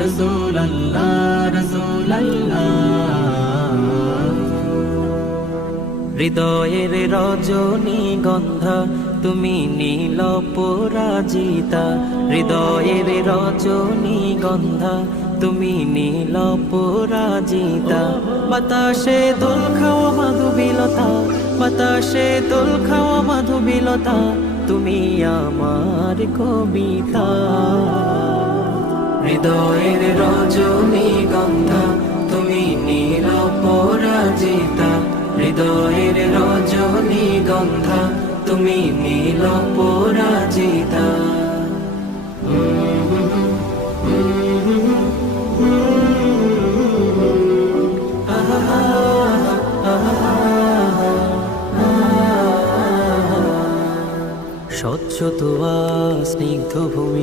রাসূলুল্লাহ রাসূলুল্লাহ। হৃদয়ের রজনীগন্ধা তুমি নীল পরাজিতা, হৃদয়ের রজনীগন্ধা তুমি নীল পরাজিতা। বাতাসে দোল খাওয়া মাধুবিলতা, বাতাসে দোল খাওয়া মাধুবিলতা, তুমি আমার কবিতা। হৃদয়ের রজনীগন্ধা তুমি নীল পরাজিতা, হৃদয়ের রজনীগন্ধা তুমি নীল পরাজিতা। স্বচ্ছ তোয়া স্নিগ্ধ ভূমি